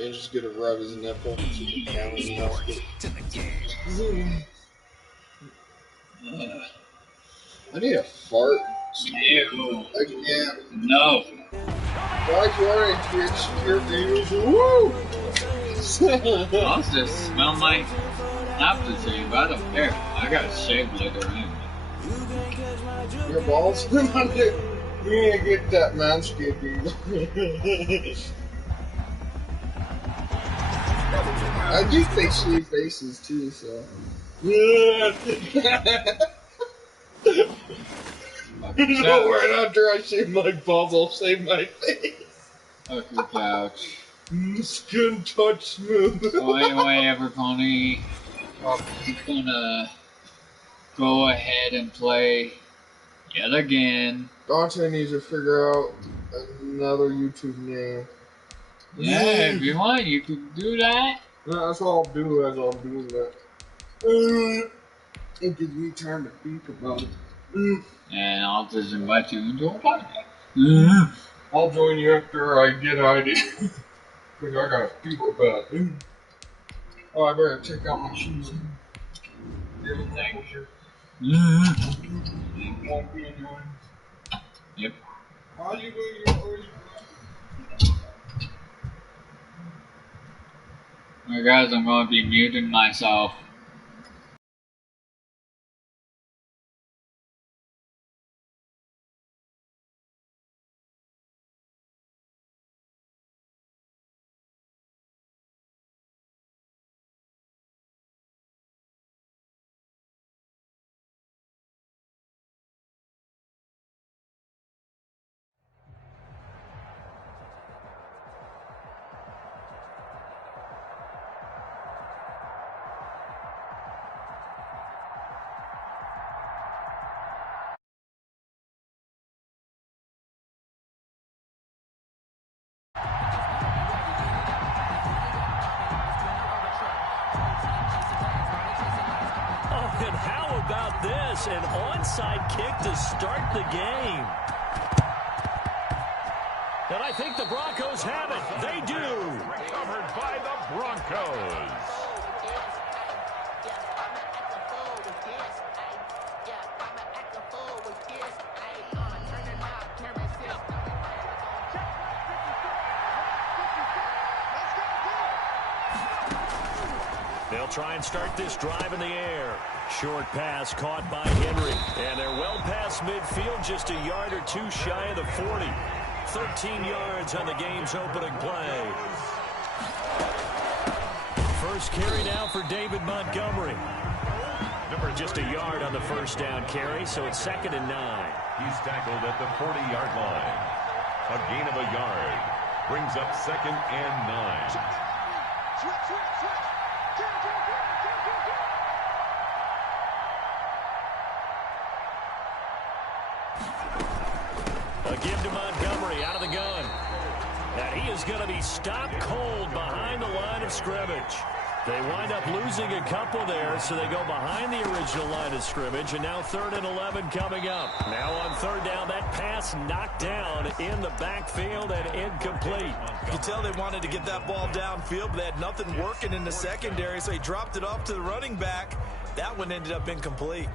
And just gonna rub his nipple. I need a fart. Ew. Again. No. Guys, you already Twitch your views. Woo! I'll just smell my after shave. I don't care. I got a shave later anyway. Your balls? We need to get that manscaping. I do facially faces too, so. No, right after I shave my balls, I'll shave my face. Fuck your couch. Skin touch smooth. So anyway, Rockpony, I'm gonna go ahead and play yet again. Dante needs to figure out another YouTube name. Yeah, if you want, you can do that. No, that's all I'll do as I'm doing that. It gives me time to think about it. And I'll just invite you into a party. I'll join you after I get an idea. Because I gotta think about it. Oh, I better take out my shoes. Everything here. Won't be annoying. Yep. How you doing? Alright guys, I'm going to be muting myself. And how about this? An onside kick to start the game. And I think the Broncos have it. They do. Recovered by the Broncos. They'll try and start this drive in the air. Short pass caught by Henry. And they're well past midfield, just a yard or two shy of the 40. 13 yards on the game's opening play. First carry now for David Montgomery. Just a yard on the first down carry, so it's 2nd and 9. He's tackled at the 40-yard line. A gain of a yard. Brings up 2nd and 9. A give to Montgomery out of the gun. And he is going to be stopped cold behind the line of scrimmage. They wind up losing a couple there, so they go behind the original line of scrimmage, and now 3rd and 11 coming up. Now on 3rd down, that pass knocked down in the backfield and incomplete. You can tell they wanted to get that ball downfield, but they had nothing working in the secondary, so he dropped it off to the running back. That one ended up incomplete.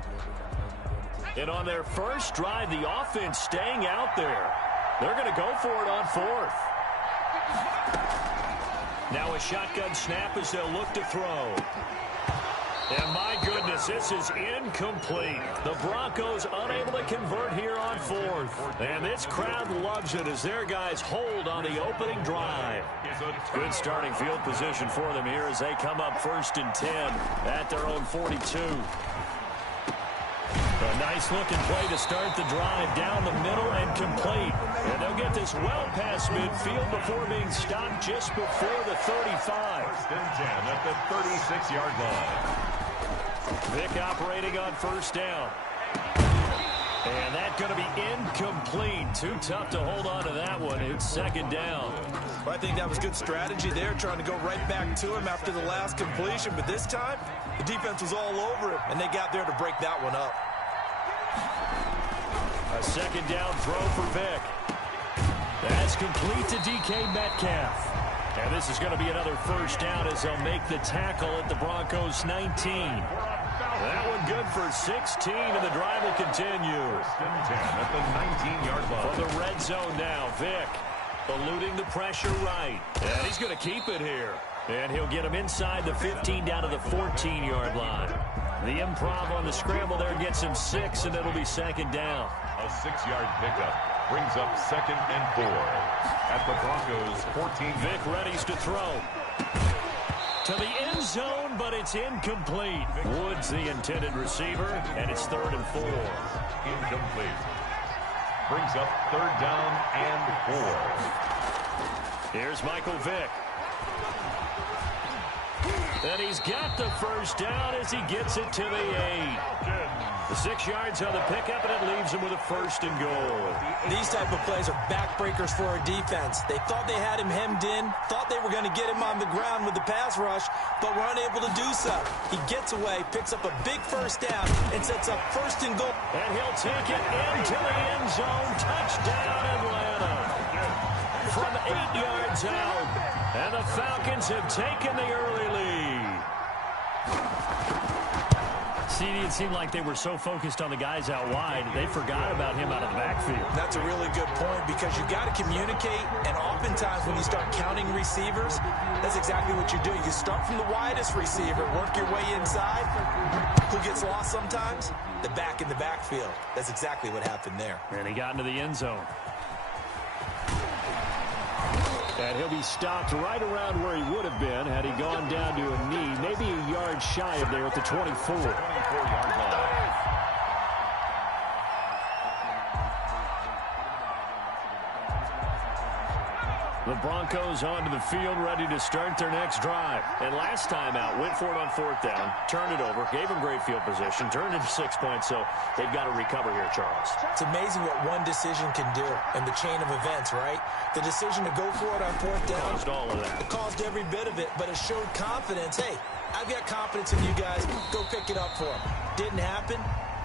And on their first drive, the offense staying out there. They're going to go for it on 4th. Now a shotgun snap as they'll look to throw. And my goodness, this is incomplete. The Broncos unable to convert here on 4th. And this crowd loves it as their guys hold on the opening drive. Good starting field position for them here as they come up 1st and 10 at their own 42. A nice-looking play to start the drive down the middle and complete. And they'll get this well past midfield before being stopped just before the 35. 1st and 10 at the 36-yard line. Vick operating on 1st down. And that's going to be incomplete. Too tough to hold on to that one. It's 2nd down. Well, I think that was good strategy there, trying to go right back to him after the last completion. But this time, the defense was all over him, and they got there to break that one up. A 2nd down throw for Vick. That's complete to DK Metcalf. And this is going to be another first down as they'll make the tackle at the Broncos 19. That one good for 16, and the drive will continue. First and 10 at the 19-yard line. From the red zone now, Vick eluding the pressure right. And he's going to keep it here. And he'll get him inside the 15 down to the 14-yard line. The improv on the scramble there gets him 6, and it'll be second down. A 6-yard pickup brings up second and 4 at the Broncos 14. Vick readies to throw. To the end zone, but it's incomplete. Woods the intended receiver, and it's 3rd and 4. Incomplete. Brings up 3rd down and 4. Here's Michael Vick. And he's got the first down as he gets it to the 8. The 6 yards on the pickup, and it leaves him with a 1st and goal. These type of plays are backbreakers for a defense. They thought they had him hemmed in, thought they were going to get him on the ground with the pass rush, but were unable to do so. He gets away, picks up a big first down, and sets up 1st and goal. And he'll take it into the end zone. Touchdown, Atlanta. From 8 yards out. And the Falcons have taken the early lead. CD, it seemed like they were so focused on the guys out wide, they forgot about him out of the backfield. That's a really good point because you got to communicate, and oftentimes when you start counting receivers, that's exactly what you do. You start from the widest receiver, work your way inside. Who gets lost sometimes? The back in the backfield. That's exactly what happened there. And he got into the end zone. And he'll be stopped right around where he would have been had he gone down to a knee, maybe a yard shy of there at the 24. 24-yard line. The Broncos onto the field, ready to start their next drive. And last time out, went for it on 4th down, turned it over, gave him great field position, turned it to 6 points, so they've got to recover here, Charles. It's amazing what one decision can do in the chain of events, right? The decision to go for it on 4th down. Caused all of that. It caused every bit of it, but it showed confidence. Hey, I've got confidence in you guys. Go pick it up for them. Didn't happen.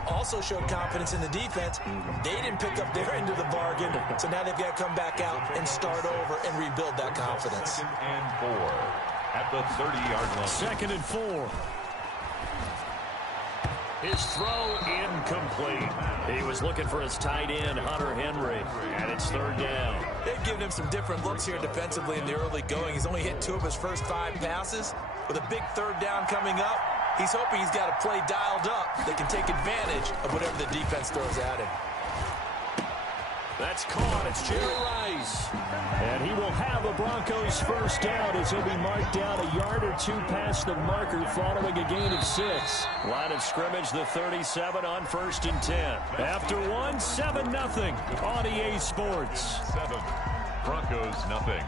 Also showed confidence in the defense. They didn't pick up their end of the bargain, so now they've got to come back out and start over and rebuild that confidence. 2nd and 4 at the 30-yard line. 2nd and 4. His throw incomplete. He was looking for his tight end, Hunter Henry, and it's 3rd down. They've given him some different looks here defensively in the early going. He's only hit 2 of his first 5 passes. With a big 3rd down coming up, he's hoping he's got a play dialed up that can take advantage of whatever the defense throws at him. That's caught. It's Jerry Rice. And he will have a Broncos first down as he'll be marked down a yard or 2 past the marker following a gain of 6. Line of scrimmage, the 37 on 1st and 10. After 1, 7-0 on EA Sports. 7. Broncos nothing.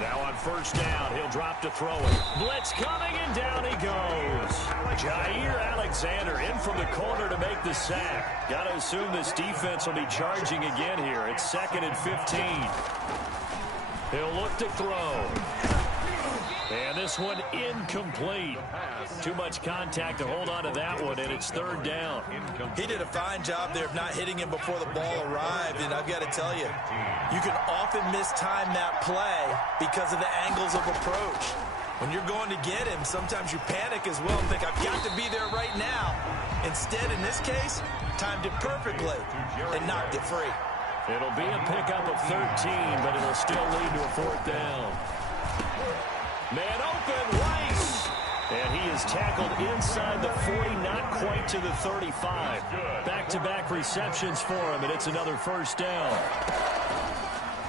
Now on 1st down, he'll drop to throw it. Blitz coming, and down he goes. Jair Alexander in from the corner to make the sack. Got to assume this defense will be charging again here. It's 2nd and 15. He'll look to throw. And this one incomplete. Too much contact to hold on to that one, and it's 3rd down. He did a fine job there of not hitting him before the ball arrived, and I've got to tell you, you can often mistime that play because of the angles of approach. When you're going to get him, sometimes you panic as well and think, I've got to be there right now. Instead, in this case, timed it perfectly and knocked it free. It'll be a pickup of 13, but it'll still lead to a 4th down. Man open, Rice. And he is tackled inside the 40, not quite to the 35. Back-to-back receptions for him, and it's another first down.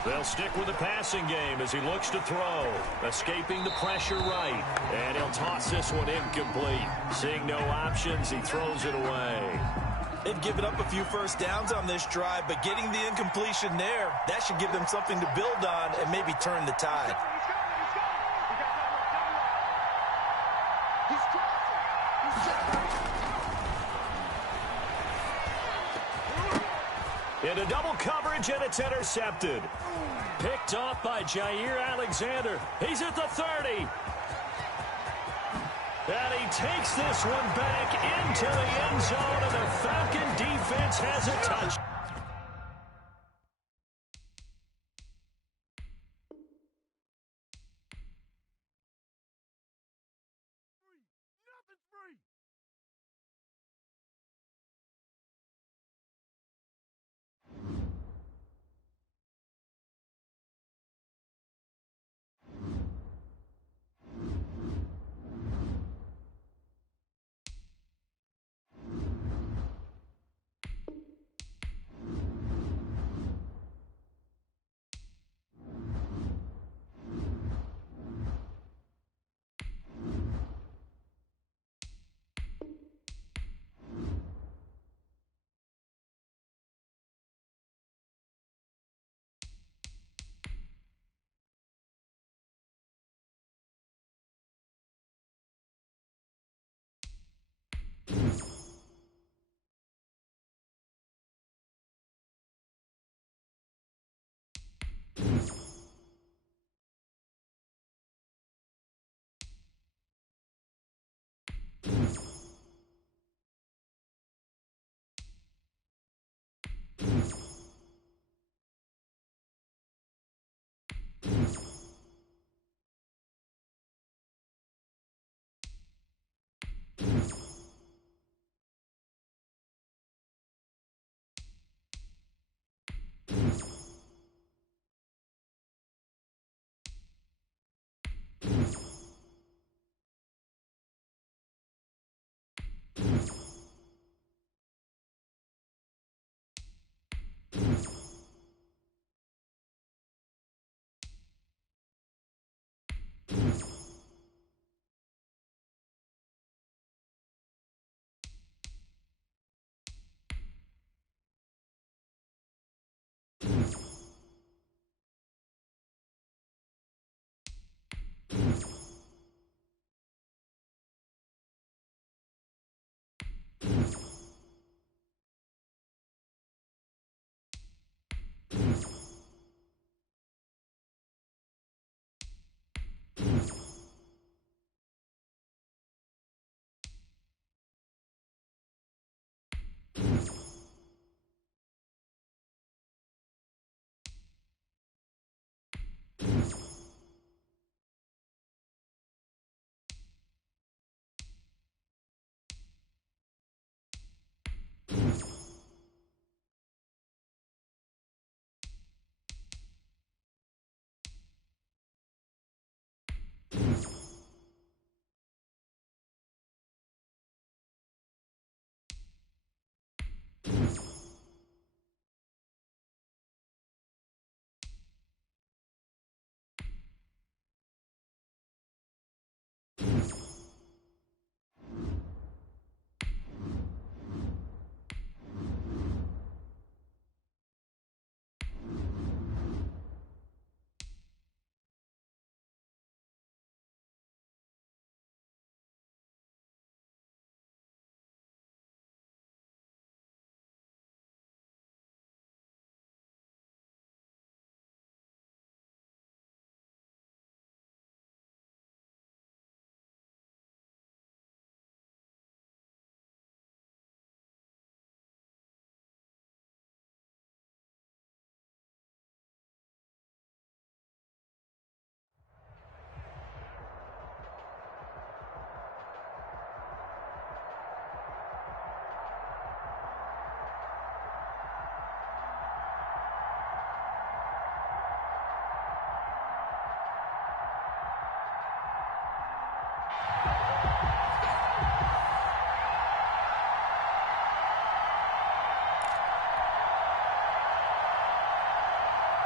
They'll stick with the passing game as he looks to throw. Escaping the pressure right. And he'll toss this one incomplete. Seeing no options, he throws it away. They've given up a few first downs on this drive, but getting the incompletion there, that should give them something to build on and maybe turn the tide. Into double coverage, and it's intercepted. Picked off by Jair Alexander. He's at the 30. And he takes this one back into the end zone, and the Falcon defense has a touch.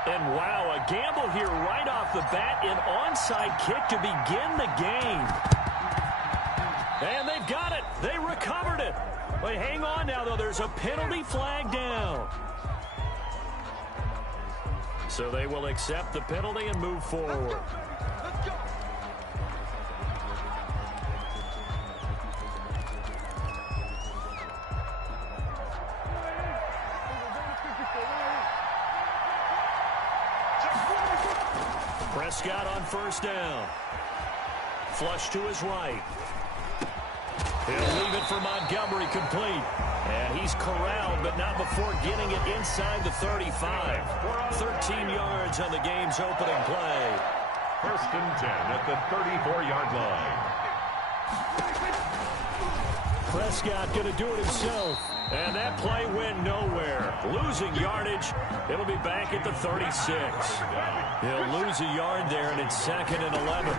And wow, a gamble here right off the bat, an onside kick to begin the game. And they've got it. They recovered it. But hang on now, though. There's a penalty flag down. So they will accept the penalty and move forward. Prescott on first down. Flush to his right. He'll leave it for Montgomery complete. And he's corralled, but not before getting it inside the 35. 13 yards on the game's opening play. 1st and 10 at the 34-yard line. Prescott going to do it himself. And that play went nowhere. Losing yardage. It'll be back at the 36. He'll lose a yard there, and it's 2nd and 11.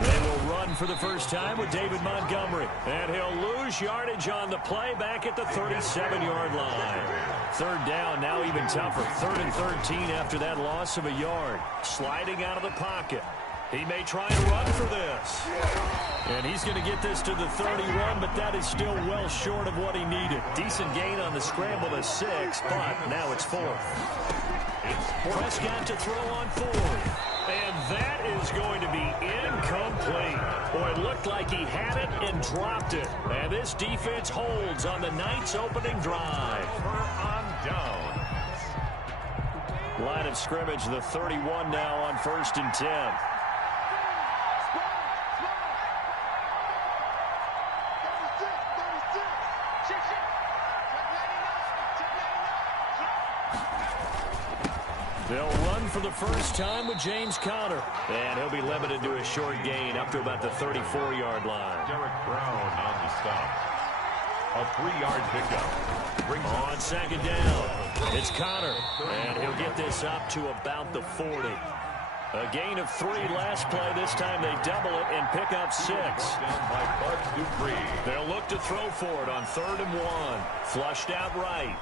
They will run for the first time with David Montgomery. And he'll lose yardage on the play back at the 37-yard line. 3rd down, now even tougher. 3rd and 13 after that loss of a yard. Sliding out of the pocket. He may try and run for this. And he's going to get this to the 31, but that is still well short of what he needed. Decent gain on the scramble to 6, but now it's 4th. Prescott to throw on 4th. And that is going to be incomplete. Boy, it looked like he had it and dropped it. And this defense holds on the Knights' opening drive. On down. Line of scrimmage, the 31 now on 1st and 10. They'll run for the first time with James Conner. And he'll be limited to a short gain up to about the 34-yard line. Derek Brown on the stop. A 3-yard pickup. On 2nd down, it's Conner. And he'll get this up to about the 40. A gain of 3 last play. This time they double it and pick up 6. They'll look to throw for it on 3rd and 1. Flushed out right.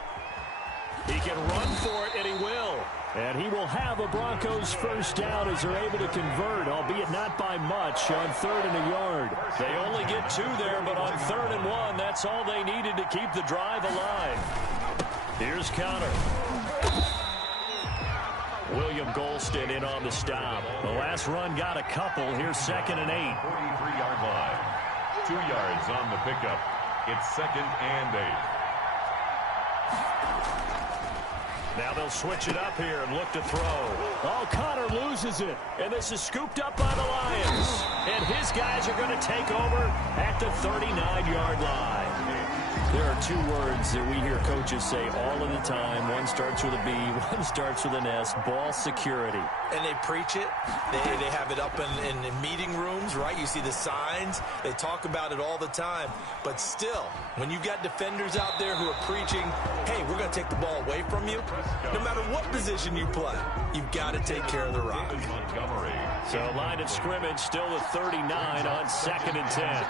He can run for it, and he will. And he will have a Broncos first down as they're able to convert, albeit not by much, on 3rd and a yard. They only get 2 there, but on 3rd and 1, that's all they needed to keep the drive alive. Here's Conner. William Golston in on the stop. The last run got a couple. Here's 2nd and 8. 43-yard line. 2 yards on the pickup. It's 2nd and 8. Now they'll switch it up here and look to throw. Oh, Conner loses it. And this is scooped up by the Lions. And his guys are going to take over at the 39-yard line. There are 2 words that we hear coaches say all of the time. One starts with a B, one starts with an S. Ball security. And they preach it. They have it up in meeting rooms, right? You see the signs. They talk about it all the time. But still, when you got defenders out there who are preaching, hey, we're going to take the ball away from you, no matter what position you play, you've got to take care of the rock. So line of scrimmage still the 39 on 2nd and 10.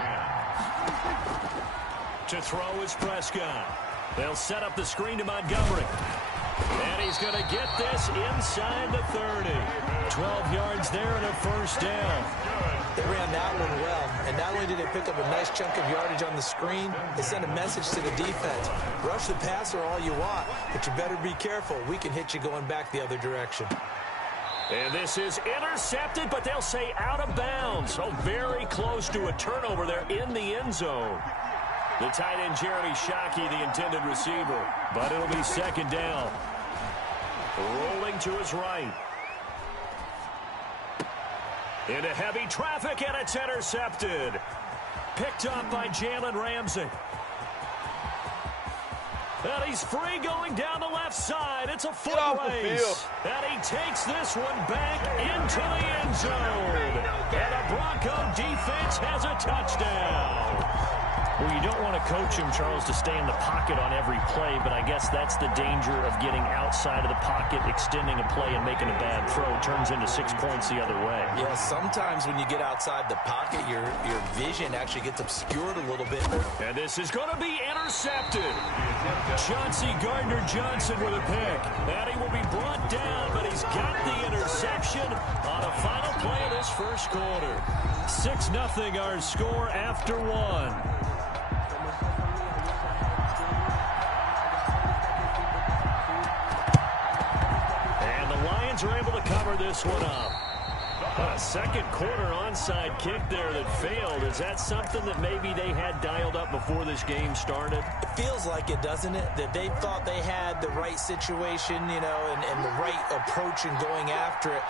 To throw is Prescott. They'll set up the screen to Montgomery. And he's going to get this inside the 30. 12 yards there and a first down. They ran that one well. And not only did they pick up a nice chunk of yardage on the screen, they sent a message to the defense. Rush the passer all you want, but you better be careful. We can hit you going back the other direction. And this is intercepted, but they'll say out of bounds. So very close to a turnover there in the end zone. The tight end, Jeremy Shockey, the intended receiver. But it'll be 2nd down. Rolling to his right. Into heavy traffic, and it's intercepted. Picked up by Jalen Ramsey. And he's free going down the left side. It's a foot race. And he takes this one back into the end zone. And the Bronco defense has a touchdown. Well, you don't want to coach him, Charles, to stay in the pocket on every play, but I guess that's the danger of getting outside of the pocket, extending a play, and making a bad throw. It turns into 6 points the other way. Yeah, sometimes when you get outside the pocket, your vision actually gets obscured a little bit. And this is going to be intercepted. Chauncey Gardner-Johnson with a pick. And he will be brought down, but he's got the interception on a final play of this first quarter. 6-0 our score after 1. Are able to cover this one up. A second quarter onside kick there that failed. Is that something that maybe they had dialed up before this game started? It feels like it, doesn't it? That they thought they had the right situation, you know, and the right approach in going after it.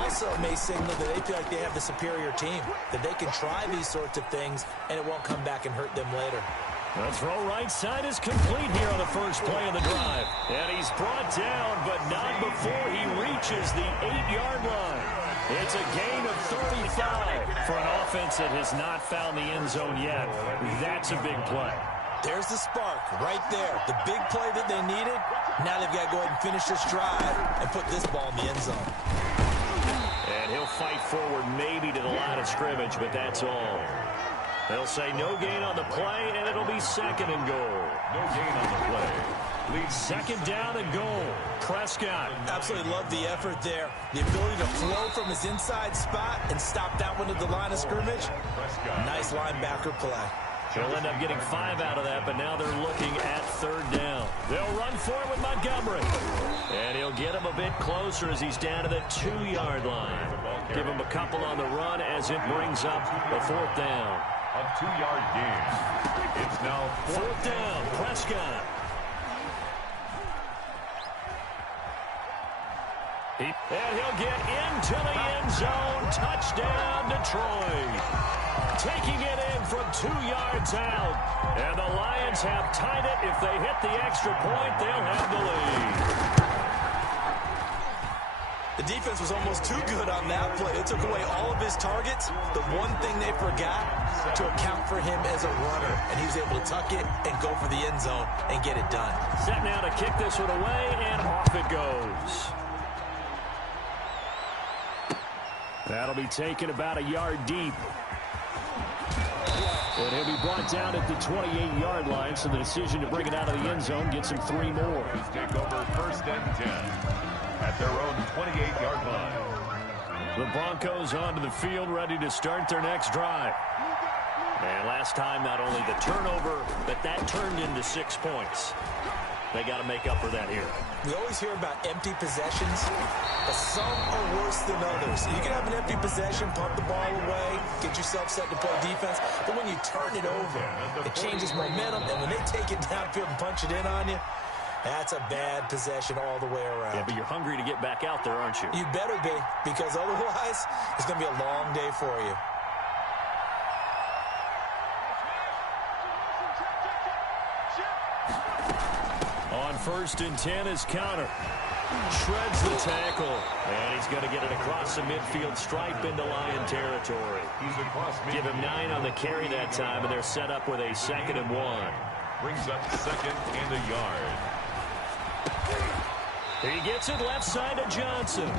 Also may signal that they feel like they have the superior team, that they can try these sorts of things and it won't come back and hurt them later. The throw right side is complete here on the first play of the drive. And he's brought down, but not before he reaches the 8-yard line. It's a gain of 35 for an offense that has not found the end zone yet. That's a big play. There's the spark right there. The big play that they needed. Now they've got to go ahead and finish this drive and put this ball in the end zone. And he'll fight forward maybe to the line of scrimmage, but that's all. They'll say no gain on the play, and it'll be second and goal. No gain on the play. Leads second down and goal. Prescott. Absolutely love the effort there. The ability to flow from his inside spot and stop that one to the line of scrimmage. Nice linebacker play. He'll end up getting 5 out of that, but now they're looking at third down. They'll run for it with Montgomery. And he'll get him a bit closer as he's down to the 2-yard line. Give him a couple on the run as it brings up the fourth down. A 2-yard gain. It's now fourth down. Prescott. And he'll get into the end zone. Touchdown, Detroit. Taking it in from 2 yards out. And the Lions have tied it. If they hit the extra point, they'll have the lead. The defense was almost too good on that play. They took away all of his targets. The one thing they forgot to account for him as a runner. And he was able to tuck it and go for the end zone and get it done. Set now to kick this one away, and off it goes. That'll be taken about a yard deep. And he'll be brought down at the 28-yard line, so the decision to bring it out of the end zone gets him 3 more. Take over first and 10 at their own 28-yard line. The Broncos onto the field, ready to start their next drive. And last time, not only the turnover, but that turned into 6 points. They got to make up for that here. We always hear about empty possessions, but some are worse than others. You can have an empty possession, pump the ball away, get yourself set to play defense, but when you turn it over, it changes momentum, and when they take it downfield and punch it in on you, that's a bad possession all the way around. Yeah, but you're hungry to get back out there, aren't you? You better be, because otherwise, it's going to be a long day for you. On first and 10 is Counter. Shreds the tackle. And he's going to get it across the midfield stripe into Lion territory. He's across midfield. Give him 9 on the carry that time, and they're set up with a 2nd and 1. Brings up 2nd and a yard. He gets it left side to Johnson.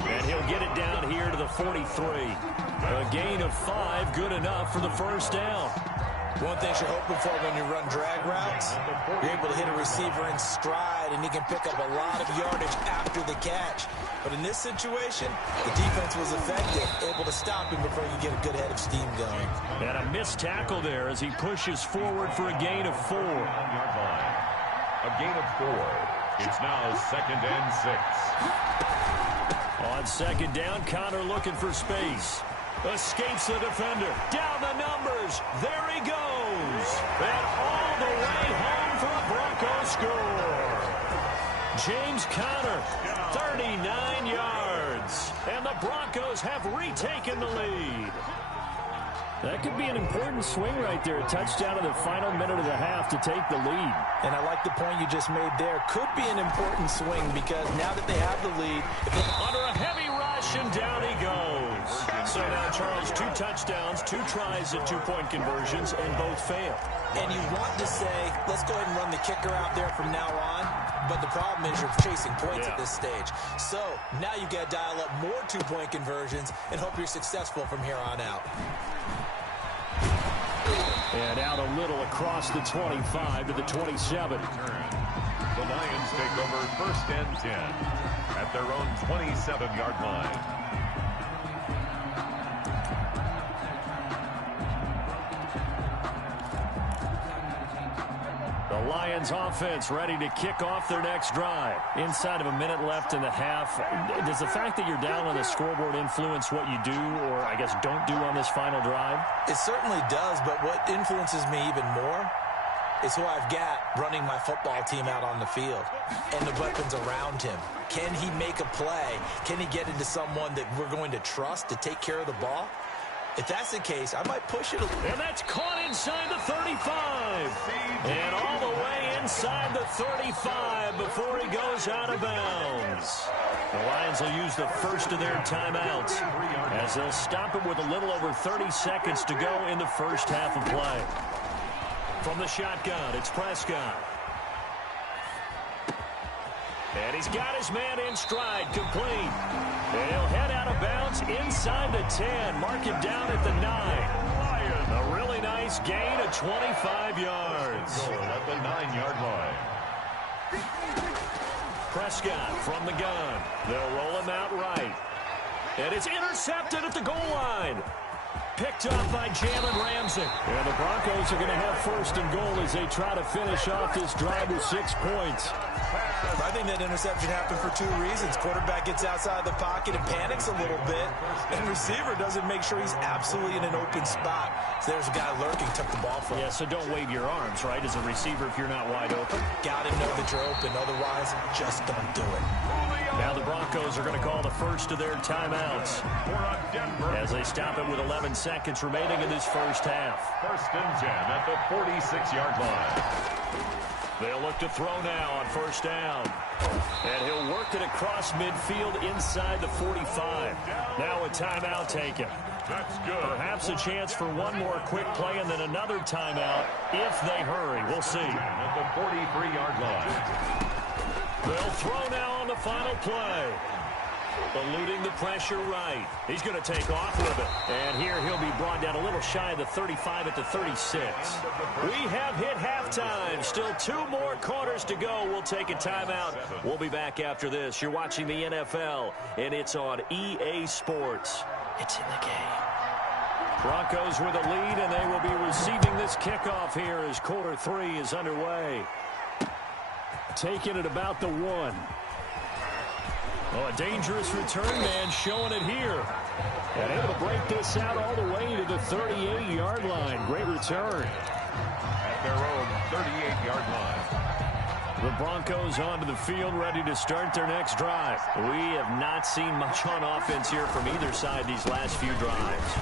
And he'll get it down here to the 43. A gain of 5, good enough for the first down. One thing you're hoping for when you run drag routes, you're able to hit a receiver in stride, and he can pick up a lot of yardage after the catch. But in this situation, the defense was effective, able to stop him before you get a good head of steam going. And a missed tackle there as he pushes forward for a gain of 4. A gain of 4. It's now 2nd and 6. On 2nd down, Connor looking for space. Escapes the defender. Down the numbers. There he goes. And all the way home for a Broncos score. James Conner, 39 yards. And the Broncos have retaken the lead. That could be an important swing right there. A touchdown in the final minute of the half to take the lead. And I like the point you just made there. Could be an important swing because now that they have the lead. Under a heavy rush, and down he goes. So now, Charles, 2 touchdowns, 2 tries at 2-point conversions, and both fail. And you want to say, let's go ahead and run the kicker out there from now on. But the problem is you're chasing points at this stage. So now you've got to dial up more 2-point conversions and hope you're successful from here on out. And out a little across the 25 to the 27. The Lions take over first and 10 at their own 27-yard line. The Lions offense ready to kick off their next drive. Inside of a minute left in the half, does the fact that you're down on the scoreboard influence what you do, or I guess don't do on this final drive? It certainly does, but what influences me even more is who I've got running my football team out on the field and the weapons around him. Can he make a play? Can he get into someone that we're going to trust to take care of the ball? If that's the case, I might push it a little. And that's caught inside the 35. And all the way inside the 35 before he goes out of bounds. The Lions will use the first of their timeouts as they'll stop it with a little over 30 seconds to go in the first half of play. From the shotgun, it's Prescott. And he's got his man in stride, complete. He'll head out of bounds inside the 10. Mark him down at the 9. A really nice gain of 25 yards. At the 9-yard line. Prescott from the gun. They'll roll him out right. And it's intercepted at the goal line. Picked up by Jalen Ramsey. And the Broncos are going to have first and goal as they try to finish off this drive with 6 points. I think that interception happened for 2 reasons. Quarterback gets outside the pocket and panics a little bit, and receiver doesn't make sure he's absolutely in an open spot. So there's a guy lurking, took the ball from him. Yeah, so don't wave your arms, right, as a receiver if you're not wide open. Got to know that you're open. Otherwise, just don't do it. Now the Broncos are going to call the first of their timeouts as they stop it with 11 seconds remaining in this first half. First and 10 at the 46-yard line. They'll look to throw now on first down. And he'll work it across midfield inside the 45. Now a timeout taken. That's good. Perhaps a chance for one more quick play and then another timeout if they hurry. We'll see. At the 43-yard line. They'll throw now on the final play. Eluding the pressure right. He's going to take off with it. And here he'll be brought down a little shy of the 35 at the 36. We have hit halftime. Still 2 more quarters to go. We'll take a timeout. We'll be back after this. You're watching the NFL, and it's on EA Sports. It's in the game. Broncos with a lead, and they will be receiving this kickoff here as quarter 3 is underway. Taking it about the 1. Oh, a dangerous return man showing it here. And able to break this out all the way to the 38-yard line. Great return. At their own 38-yard line. The Broncos onto the field ready to start their next drive. We have not seen much on offense here from either side these last few drives.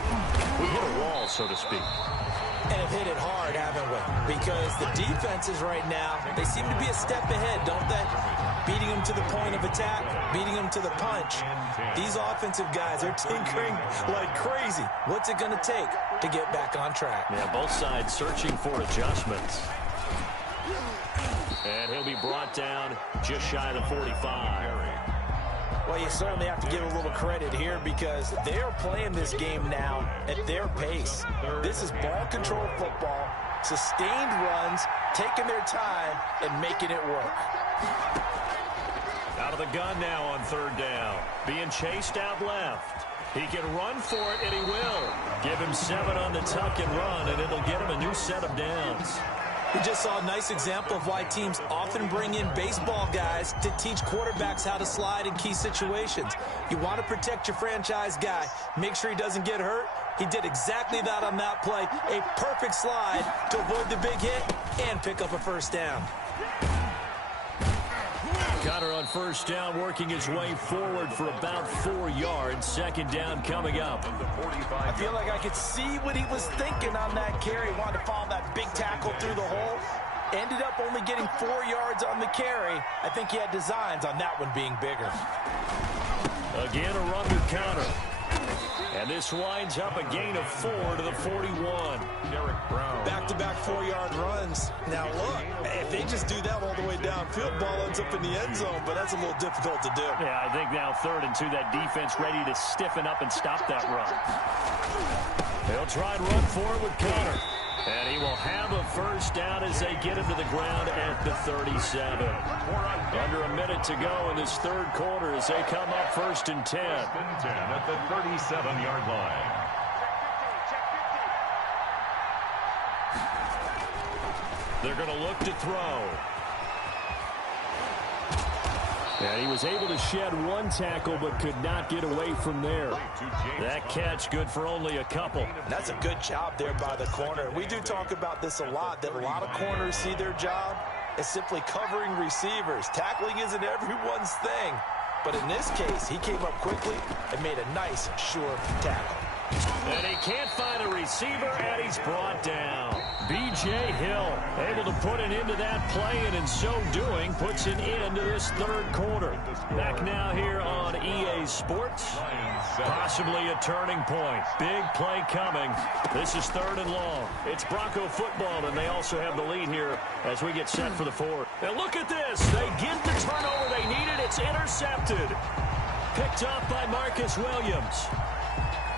We hit a wall, so to speak. And have hit it hard, haven't we? Because the defenses right now, they seem to be a step ahead, don't they? Beating them to the point of attack, beating them to the punch. These offensive guys are tinkering like crazy. What's it going to take to get back on track? Yeah, both sides searching for adjustments. And he'll be brought down just shy of the 45. Well, you certainly have to give a little credit here because they're playing this game now at their pace. This is ball control football, sustained runs, taking their time, and making it work. Out of the gun now on third down. Being chased out left. He can run for it, and he will. Give him 7 on the tuck and run, and it'll get him a new set of downs. We just saw a nice example of why teams often bring in baseball guys to teach quarterbacks how to slide in key situations. You want to protect your franchise guy. Make sure he doesn't get hurt. He did exactly that on that play. A perfect slide to avoid the big hit and pick up a first down. Connor on first down, working his way forward for about 4 yards. Second down coming up. I feel like I could see what he was thinking on that carry. Wanted to follow that big tackle through the hole. Ended up only getting 4 yards on the carry. I think he had designs on that one being bigger. Again, a run with Connor. And this winds up a gain of 4 to the 41. Back-to-back 4-yard runs. Now look, if they just do that all the way downfield, ball ends up in the end zone, but that's a little difficult to do. Yeah, I think now 3rd and 2, that defense ready to stiffen up and stop that run. They'll try and run for it with Connor. And he will have a first down as they get him to the ground at the 37. Under a minute to go in this third quarter as they come up 1st and 10. 1st and 10 at the 37-yard line. They're going to look to throw. And he was able to shed one tackle but could not get away from there. That catch good for only a couple. That's a good job there by the corner. We do talk about this a lot, that a lot of corners see their job as simply covering receivers. Tackling isn't everyone's thing. But in this case, he came up quickly and made a nice, sure tackle. And he can't find a receiver, and he's brought down. B.J. Hill able to put an end to that play, and in so doing, puts an end to this third quarter. Back now here on EA Sports. Possibly a turning point. Big play coming. This is 3rd and long. It's Bronco football, and they also have the lead here as we get set for the 4th. And look at this. They get the turnover they needed. It's intercepted. Picked up by Marcus Williams.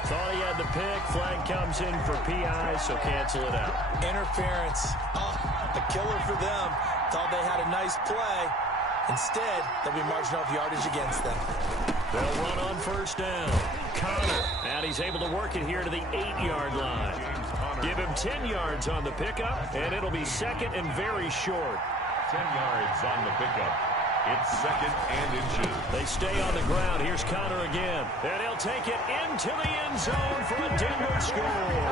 Thought he had the pick. Flag comes in for PI, so cancel it out. Interference. A killer for them. Thought they had a nice play. Instead, they'll be marching off yardage against them. They'll run on 1st down. Connor. And he's able to work it here to the 8-yard line. Give him 10 yards on the pickup, and it'll be 2nd and very short. 10 yards on the pickup. It's 2nd and inches. They stay on the ground. Here's Connor again. And he'll take it into the end zone for a Denver score.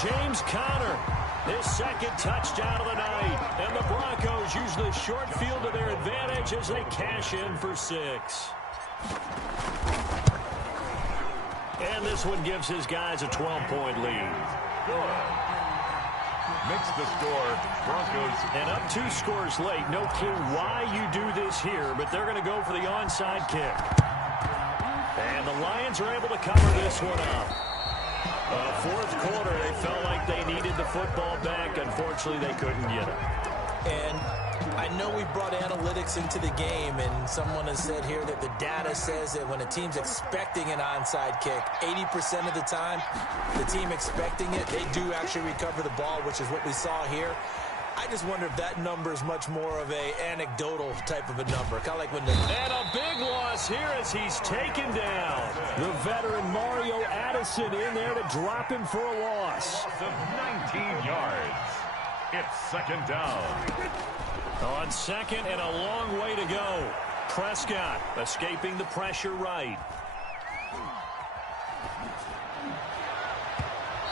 James Conner, his 2nd touchdown of the night. And the Broncos use the short field to their advantage as they cash in for 6. And this one gives his guys a 12-point lead. Good. Makes the score, Broncos. And up 2 scores late. No clue why you do this here, but they're going to go for the onside kick. And the Lions are able to cover this one up. 4th quarter, they felt like they needed the football back. Unfortunately, they couldn't get it. And I know we brought analytics into the game, and someone has said here that the data says that when a team's expecting an onside kick, 80% of the time, the team expecting it, they do actually recover the ball, which is what we saw here. I just wonder if that number is much more of a anecdotal type of a number. Kind of like when the... And a big loss here as he's taken down. The veteran Mario Addison in there to drop him for a loss. Loss of 19 yards. It's 2nd down. On 2nd and a long way to go. Prescott escaping the pressure right.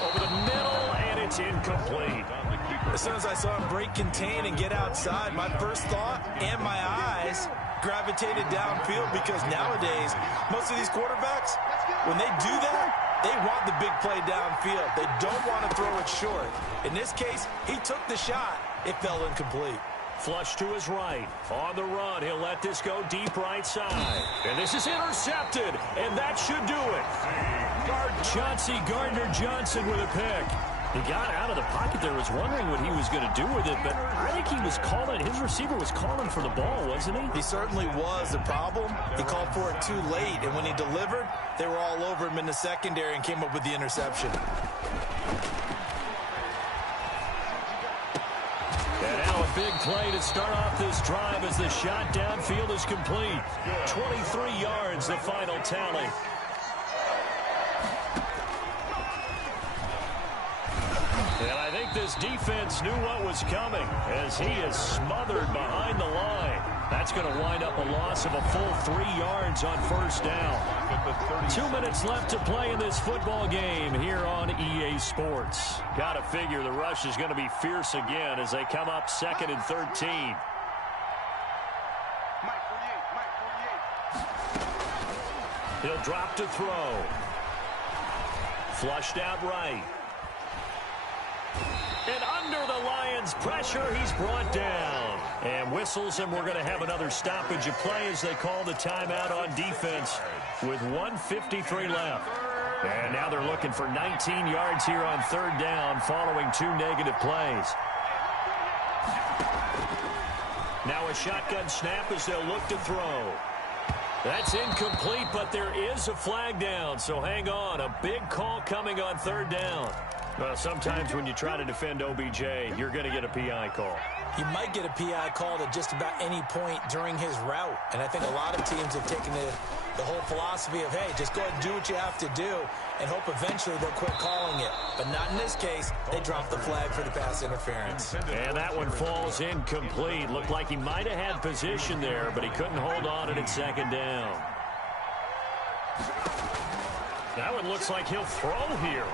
Over the middle, and it's incomplete. As soon as I saw him break contain and get outside, my first thought and my eyes gravitated downfield, because nowadays, most of these quarterbacks, when they do that, they want the big play downfield. They don't want to throw it short. In this case, he took the shot. It fell incomplete. Flush to his right. On the run, he'll let this go deep right side. And this is intercepted, and that should do it. Chauncey Gardner-Johnson with a pick. He got out of the pocket there, was wondering what he was going to do with it, but I think he was calling, his receiver was calling for the ball, wasn't he? He certainly was. The problem, he called for it too late, and when he delivered, they were all over him in the secondary and came up with the interception. And now a big play to start off this drive as the shot downfield is complete. 23 yards, the final tally. And I think this defense knew what was coming as he is smothered behind the line. That's going to wind up a loss of a full 3 yards on 1st down. 2 minutes left to play in this football game here on EA Sports. Got to figure the rush is going to be fierce again as they come up 2nd and 13. He'll drop to throw. Flushed out right. And under the Lions' pressure, he's brought down. And whistles, and we're going to have another stoppage of play as they call the timeout on defense with 1:53 left. And now they're looking for 19 yards here on 3rd down following 2 negative plays. Now a shotgun snap as they'll look to throw. That's incomplete, but there is a flag down, so hang on. A big call coming on 3rd down. Well, sometimes when you try to defend OBJ, you're going to get a PI call. You might get a PI called at just about any point during his route. And I think a lot of teams have taken The whole philosophy of, hey, just go ahead and do what you have to do and hope eventually they'll quit calling it. But not in this case. They dropped the flag for the pass interference. And that one falls incomplete. Looked like he might have had position there, but he couldn't hold on to it at second down. That one looks like he'll throw here.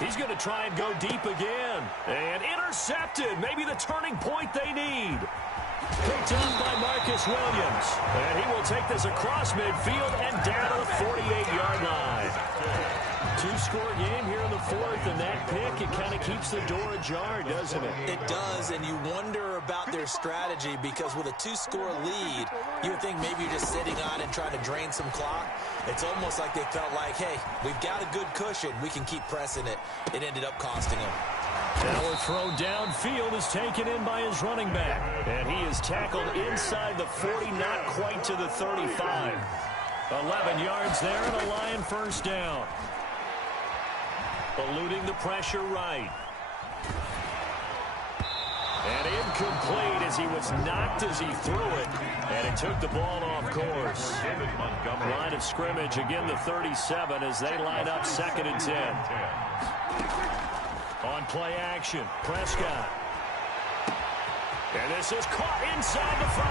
He's going to try and go deep again. And intercepted. Maybe the turning point they need. Picked up by Marcus Williams. And he will take this across midfield and down to the 48-yard line. Two-score game here in the fourth, and that pick, it kind of keeps the door ajar, doesn't it? It does, and you wonder about their strategy because with a two-score lead, you would think maybe you're just sitting on it and trying to drain some clock. It's almost like they felt like, hey, we've got a good cushion. We can keep pressing it. It ended up costing them. Now a throw downfield is taken in by his running back. And he is tackled inside the 40, not quite to the 35. 11 yards there and a Lion first down. Eluding the pressure right. And incomplete as he was knocked as he threw it. And it took the ball off course. Line of scrimmage, again the 37 as they line up 2nd and 10. On play action, Prescott. And this is caught inside the 5.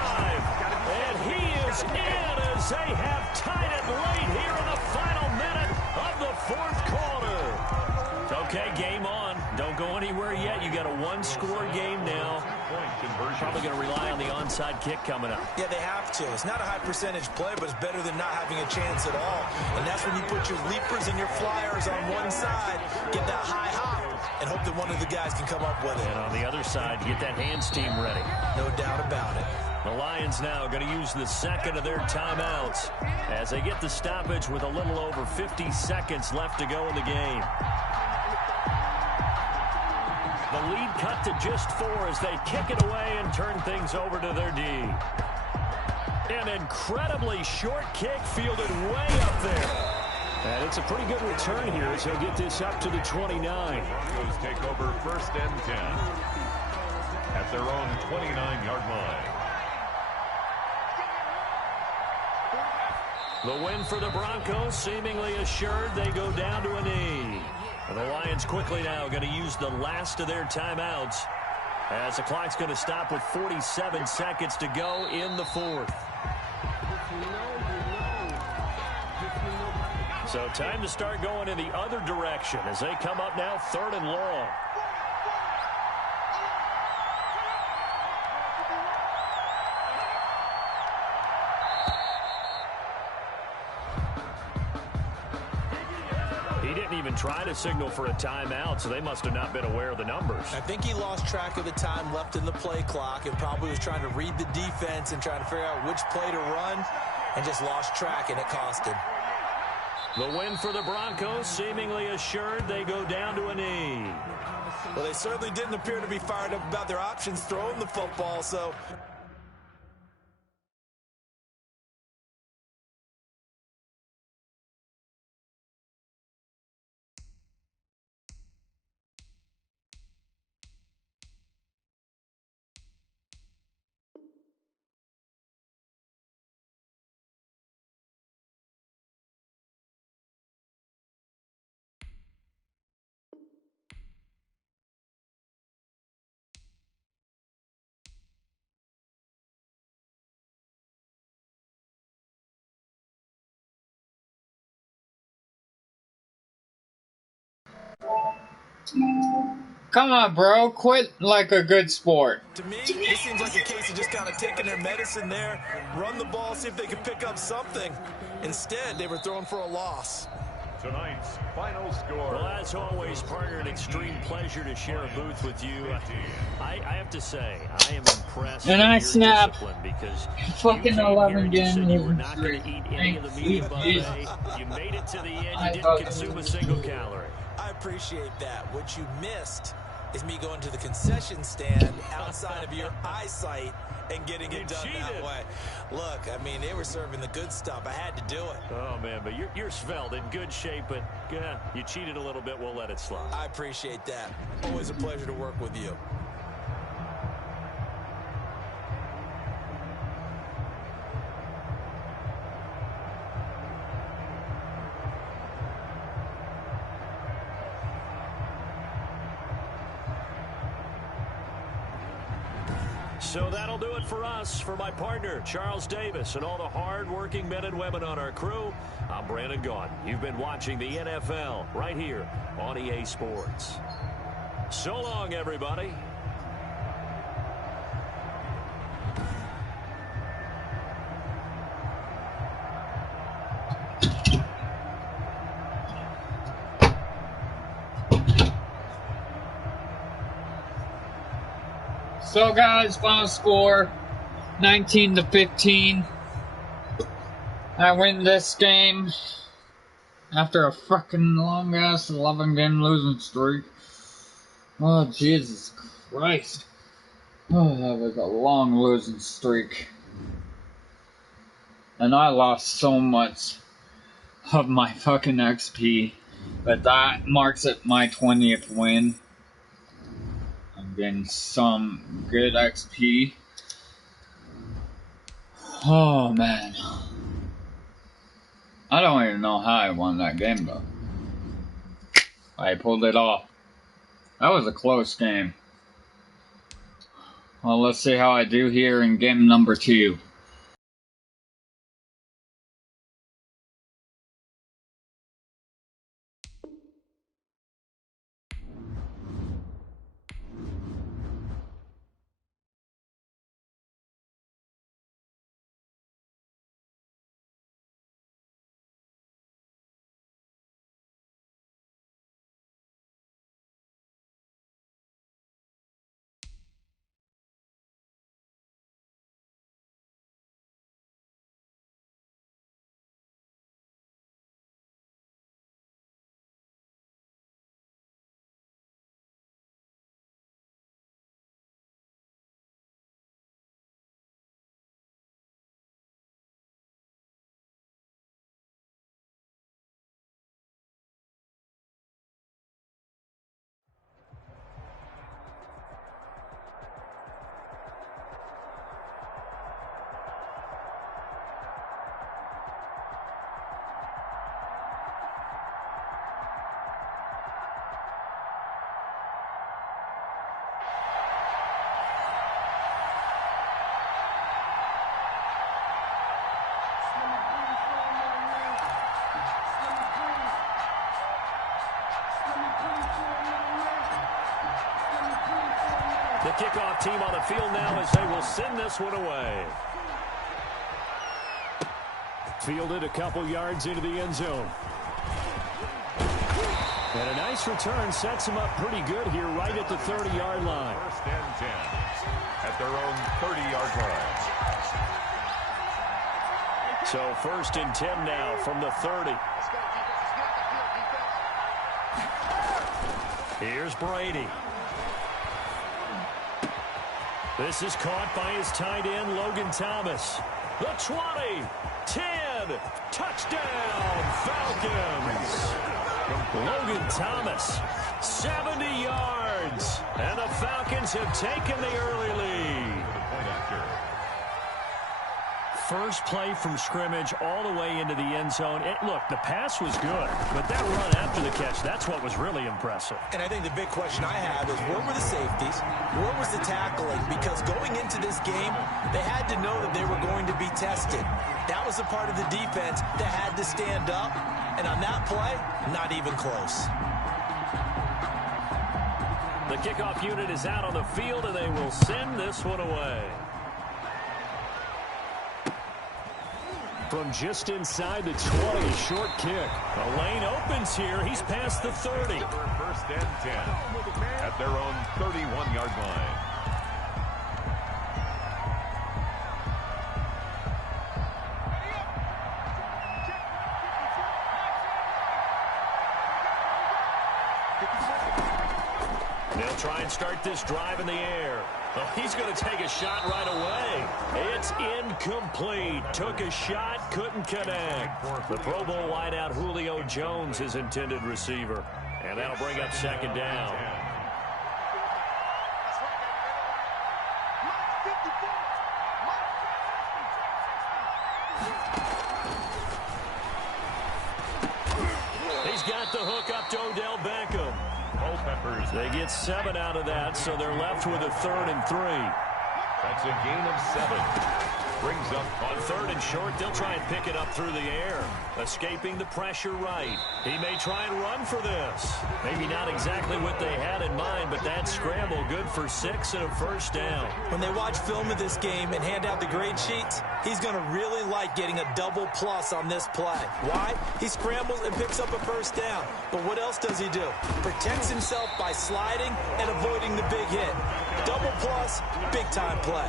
And he is in as they have tied it late here in the final minute of the fourth quarter. Okay, game on. Don't go anywhere yet. You got a one-score game now. Probably going to rely on the onside kick coming up. Yeah, they have to. It's not a high-percentage play, but it's better than not having a chance at all. And that's when you put your leapers and your flyers on one side, get that high hop, and hope that one of the guys can come up with it. And on the other side, you get that hands team ready. No doubt about it. The Lions now going to use the second of their timeouts as they get the stoppage with a little over 50 seconds left to go in the game. The lead cut to just 4 as they kick it away and turn things over to their D. An incredibly short kick fielded way up there. And it's a pretty good return here as he'll get this up to the 29. Broncos take over 1st and 10 at their own 29-yard line. The win for the Broncos seemingly assured. They go down to a knee. And the Lions quickly now going to use the last of their timeouts as the clock's going to stop with 47 seconds to go in the fourth. So time to start going in the other direction as they come up now 3rd and long. Try to signal for a timeout, so they must have not been aware of the numbers. I think he lost track of the time left in the play clock and probably was trying to read the defense and trying to figure out which play to run and just lost track, and it cost him. The win for the Broncos seemingly assured. They go down to a knee. Well, they certainly didn't appear to be fired up about their options throwing the football, so... Come on, bro. Quit like a good sport. To me, this seems like a case of just kind of taking their medicine there, run the ball, see if they can pick up something. Instead, they were throwing for a loss. Tonight's final score. Well, as always, partner, an extreme pleasure to share a booth with you. I have to say, I am impressed And I with your snap discipline because fucking 11 games. You were games not going to eat any of the meat buffet. You made it to the end. You didn't consume a single calorie. I appreciate that. What you missed is me going to the concession stand outside of your eyesight and getting it done that way. Look, I mean, they were serving the good stuff. I had to do it. Oh, man, but you're svelte, in good shape, but you cheated a little bit. We'll let it slide. I appreciate that. Always a pleasure to work with you. So that'll do it for us. For my partner, Charles Davis, and all the hard-working men and women on our crew, I'm Brandon Gaudin. You've been watching the NFL right here on EA Sports. So long, everybody. So guys, final score 19-15. I win this game after a fucking long ass 11 game losing streak. Oh Jesus Christ. Oh, that was a long losing streak. And I lost so much of my fucking XP. But that marks it my 20th win. I'm getting some good XP. Oh man. I don't even know how I won that game though. I pulled it off. That was a close game. Well, let's see how I do here in game number 2. The kickoff team on the field now as they will send this one away. Fielded a couple yards into the end zone. And a nice return sets him up pretty good here right at the 30-yard line. First and 10 at their own 30-yard line. So first and 10 now from the 30. Here's Brady. This is caught by his tight end, Logan Thomas. The 20, 10, touchdown, Falcons. Logan Thomas, 70 yards. And the Falcons have taken the early lead. First play from scrimmage all the way into the end zone. Look, the pass was good, but that run after the catch, that's what was really impressive. And I think the big question I have is where were the safeties? Where was the tackling? Because going into this game, they had to know that they were going to be tested. That was a part of the defense that had to stand up. And on that play, not even close. The kickoff unit is out on the field, and they will send this one away. From just inside the 20, short kick. The lane opens here. He's past the 30. First and 10 at their own 31-yard line. They'll try and start this drive in the air. Oh, he's going to take a shot right away. It's incomplete. Took a shot, couldn't connect. The Pro Bowl wideout Julio Jones, his intended receiver. And that'll bring up second down. He's got the hook up to Odell Beckham. Peppers. They get 7 out of that, so they're left with a 3rd and 3. That's a gain of 7. Brings up on 3rd and short. They'll try and pick it up through the air, escaping the pressure right. He may try and run for this. Maybe not exactly what they had in mind, but that scramble good for 6 and a first down. When they watch film of this game and hand out the grade sheets, he's going to really like getting a double plus on this play. Why? He scrambles and picks up a first down. But what else does he do? Protects himself by sliding and avoiding the big hit. Double plus, big time play.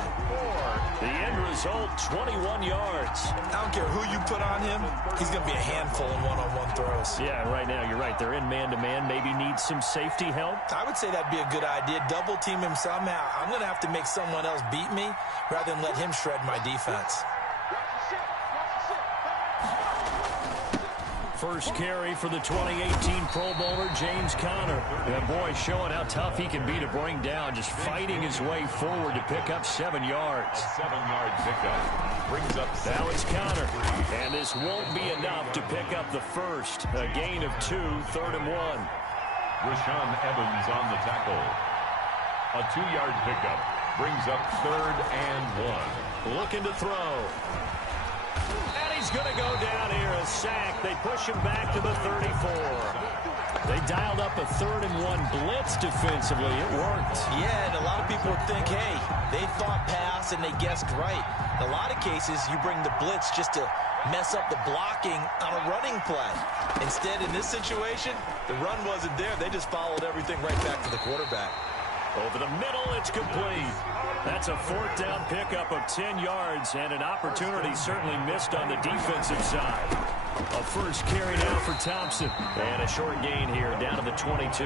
The end result, 21 yards. I don't care who you put on him, he's going to be a handful in one-on-one throws. Yeah, and right now, you're right. They're in man-to-man. Maybe needs some safety help. I would say that'd be a good idea. Double team him somehow. I'm going to have to make someone else beat me rather than let him shred my defense. First carry for the 2018 Pro Bowler, James Conner. And boy, showing how tough he can be to bring down, just fighting his way forward to pick up 7 yards. a 7-yard pickup. Brings up 7. Now it's Conner. And this won't be enough to pick up the first. A gain of 2, 3rd and 1. Rashaan Evans on the tackle. A 2-yard pickup. Brings up 3rd and 1. Looking to throw. And he's going to go down here, a sack. They push him back to the 34. They dialed up a 3rd and 1 blitz defensively. It worked. Yeah, and a lot of people would think, hey, they thought pass and they guessed right. In a lot of cases, you bring the blitz just to mess up the blocking on a running play. Instead, in this situation, the run wasn't there. They just followed everything right back to the quarterback. Over the middle, it's complete. That's a 4th down pickup of 10 yards, and an opportunity certainly missed on the defensive side. A first carry now for Thompson. And a short gain here, down to the 22.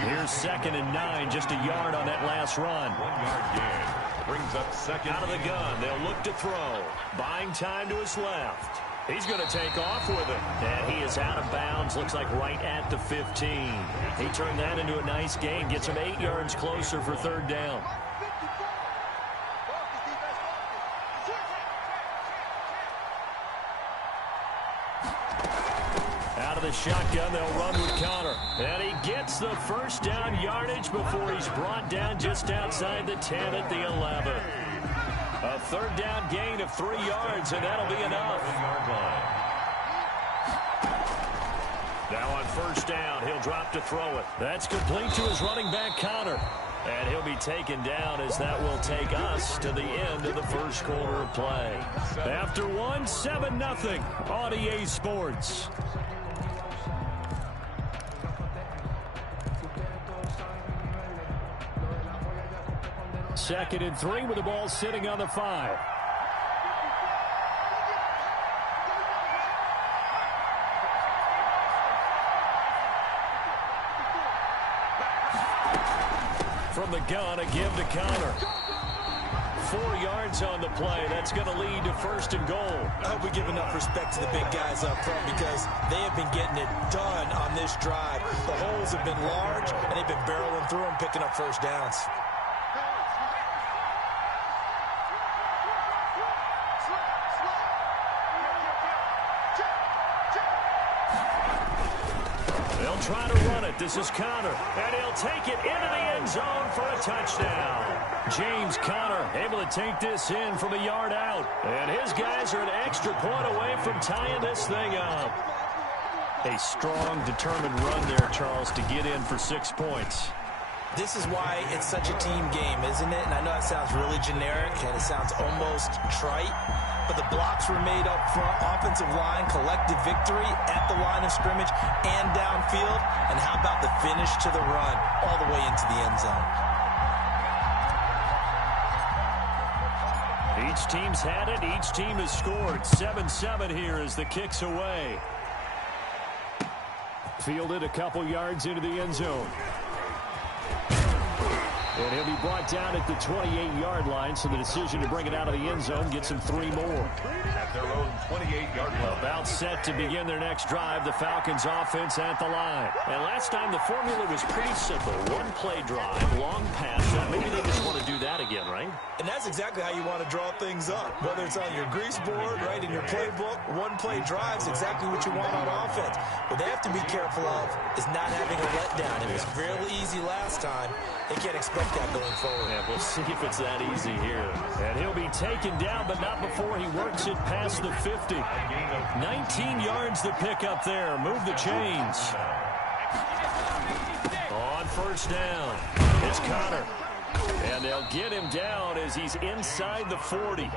Here's 2nd and 9, just a yard on that last run. 1-yard gain. Brings up 2nd. Out of the gun, they'll look to throw. Buying time to his left. He's going to take off with it. And he is out of bounds, looks like right at the 15. He turned that into a nice gain, gets him 8 yards closer for 3rd down. Out of the shotgun, they'll run with Conner. And he gets the first down yardage before he's brought down just outside the 10 at the 11. A 3rd down gain of 3 yards, and that'll be enough. Now on 1st down, he'll drop to throw it. That's complete to his running back, Conner. And he'll be taken down as that will take us to the end of the first quarter of play. After 1, 7-0 on EA Sports. Second and 3 with the ball sitting on the 5. From the gun, a give to Conner. 4 yards on the play. That's going to lead to 1st and goal. I hope we give enough respect to the big guys up front because they have been getting it done on this drive. The holes have been large, and they've been barreling through them, picking up first downs. They'll try to run it. This is Conner. And he'll take it into the end zone for a touchdown. James Conner able to take this in from a yard out. And his guys are an extra point away from tying this thing up. A strong, determined run there, Charles, to get in for 6 points. This is why it's such a team game, isn't it? And I know it sounds really generic and it sounds almost trite, but the blocks were made up front, offensive line, collective victory at the line of scrimmage and downfield. And how about the finish to the run all the way into the end zone? Each team's had it. Each team has scored. 7-7 here as the kick's away. Fielded a couple yards into the end zone. And he'll be brought down at the 28-yard line, so the decision to bring it out of the end zone gets him 3 more. At their own 28-yard line. About set to begin their next drive, the Falcons offense at the line. And last time the formula was pretty simple. 1-play drive, long pass. Maybe they just want to do that again, right? And that's exactly how you want to draw things up. Whether it's on your grease board, right, in your playbook, 1-play drive's exactly what you want on offense. What they have to be careful of is not having a letdown. It was fairly easy last time. They can't expect that going forward. Yeah, we'll see if it's that easy here. And he'll be taken down, but not before he works it past the 50. 19 yards to pick up there. Move the chains. On first down, it's Connor. And they'll get him down as he's inside the 40.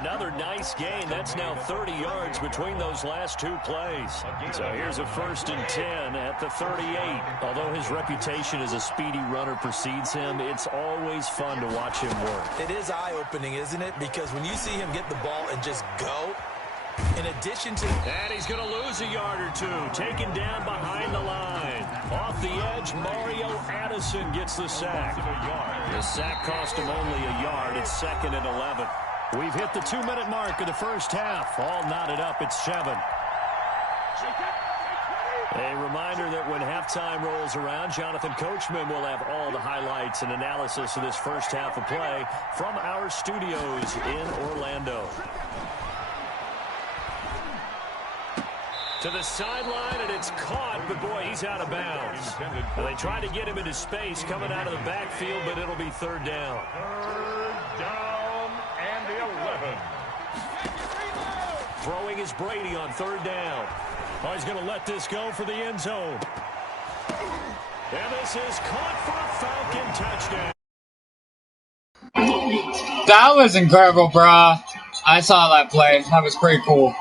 Another nice gain. That's now 30 yards between those last two plays. So here's a 1st and 10 at the 38. Although his reputation as a speedy runner precedes him, it's always fun to watch him work. It is eye-opening, isn't it? Because when you see him get the ball and just go, in addition to... And he's going to lose a yard or two. Taken down behind the line. Off the edge, Mario Addison gets the sack. The sack cost him only a yard. It's 2nd and 11. We've hit the 2-minute mark of the first half. All knotted up at 7. A reminder that when halftime rolls around, Jonathan Coachman will have all the highlights and analysis of this first half of play from our studios in Orlando. To the sideline, and it's caught, but boy, he's out of bounds. Well, they tried to get him into space coming out of the backfield, but it'll be 3rd down. 3rd down and 11. Throwing is Brady on 3rd down. Oh, he's going to let this go for the end zone. And this is caught for a Falcon touchdown. That was incredible, brah. I saw that play. That was pretty cool.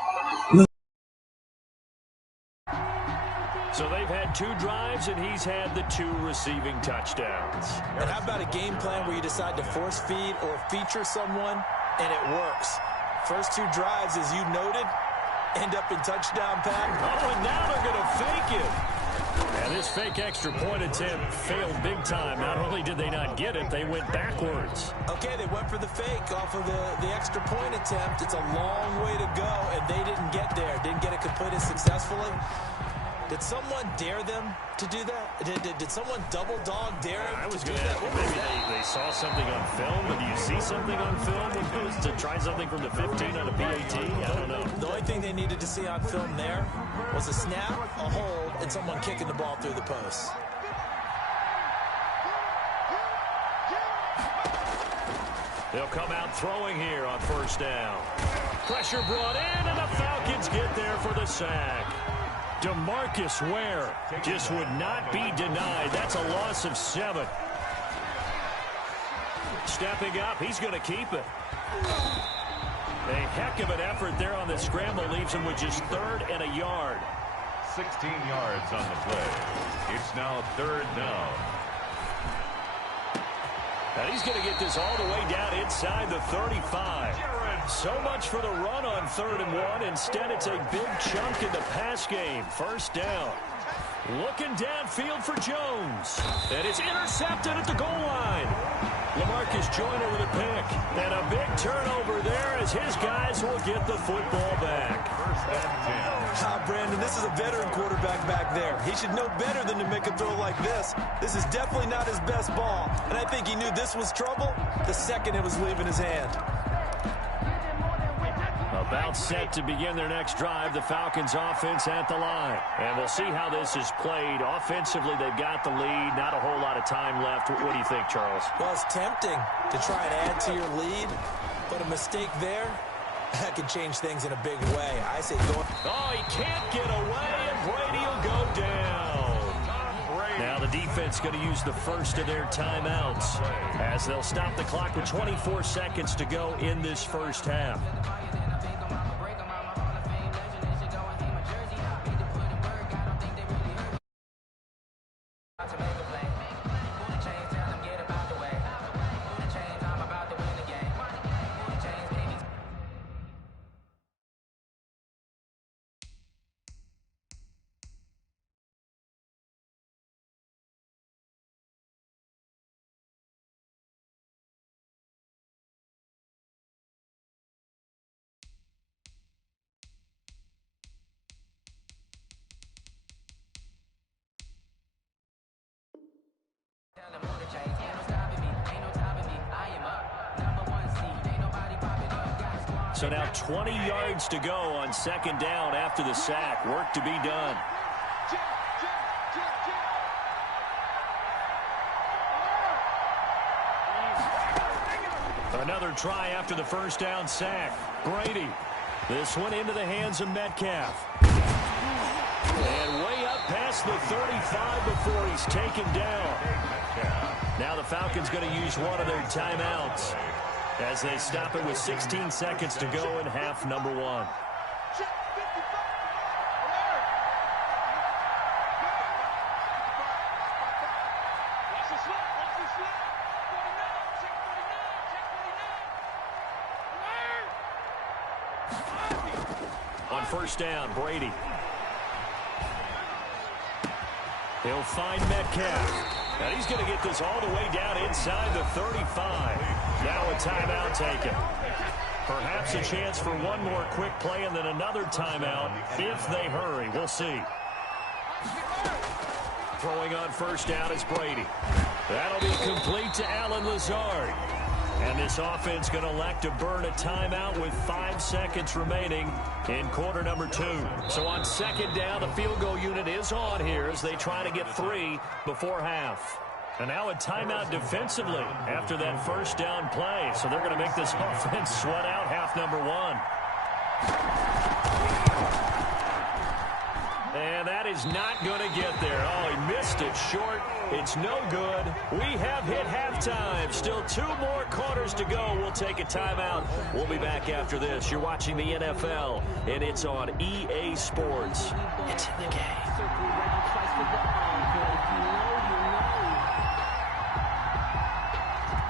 So they've had 2 drives, and he's had the 2 receiving touchdowns. And how about a game plan where you decide to force feed or feature someone, and it works? First 2 drives, as you noted, end up in touchdown pass. Oh, and now they're going to fake it. And this fake extra point attempt failed big time. Not only did they not get it, they went backwards. Okay, they went for the fake off of the extra point attempt. It's a long way to go, and they didn't get there. Didn't get it completed successfully. Did someone dare them to do that? Did someone double dog dare them I was to do going to that? ask, maybe they saw something on film, but do you see something on film to try something from the 15 on a PAT? I don't know. The only thing they needed to see on film there was a snap, a hold, and someone kicking the ball through the post. They'll come out throwing here on 1st down. Pressure brought in, and the Falcons get there for the sack. DeMarcus Ware just would not be denied. That's a loss of 7. Stepping up, he's going to keep it. A heck of an effort there on the scramble leaves him with just 3rd and a yard. 16 yards on the play. It's now 3rd down. And he's going to get this all the way down inside the 35. So much for the run on 3rd and 1. Instead, it's a big chunk in the pass game. 1st down. Looking downfield for Jones. And it's intercepted at the goal line. LaMarcus Joyner with a pick. And a big turnover there as his guys will get the football back. 1st and 10. Brandon, this is a veteran quarterback back there. He should know better than to make a throw like this. This is definitely not his best ball. And I think he knew this was trouble the second it was leaving his hand. About set to begin their next drive, the Falcons offense at the line. And we'll see how this is played. Offensively, they've got the lead. Not a whole lot of time left. What do you think, Charles? Well, it's tempting to try and add to your lead, but a mistake there, that could change things in a big way. I say go. Oh, he can't get away, and Brady will go down. Now the defense going to use the first of their timeouts as they'll stop the clock with 24 seconds to go in this first half. So now 20 yards to go on 2nd down after the sack. Work to be done. Another try after the first down sack. Brady. This one into the hands of Metcalf. And way up past the 35 before he's taken down. Now the Falcons going to use one of their timeouts as they stop it with 16 seconds to go in half number 1. On first down, Brady. He'll find Metcalf. And he's going to get this all the way down inside the 35. Now a timeout taken. Perhaps a chance for one more quick play and then another timeout if they hurry. We'll see. Throwing on first down is Brady. That'll be complete to Allen Lazard. And this offense going to elect to burn a timeout with 5 seconds remaining in quarter number 2. So on second down, the field goal unit is on here as they try to get 3 before half. And now a timeout defensively after that first down play. So they're going to make this offense sweat out half number 1. And that is not going to get there. Oh, he missed it short. It's no good. We have hit halftime. Still 2 more quarters to go. We'll take a timeout. We'll be back after this. You're watching the NFL, and it's on EA Sports. It's in the game.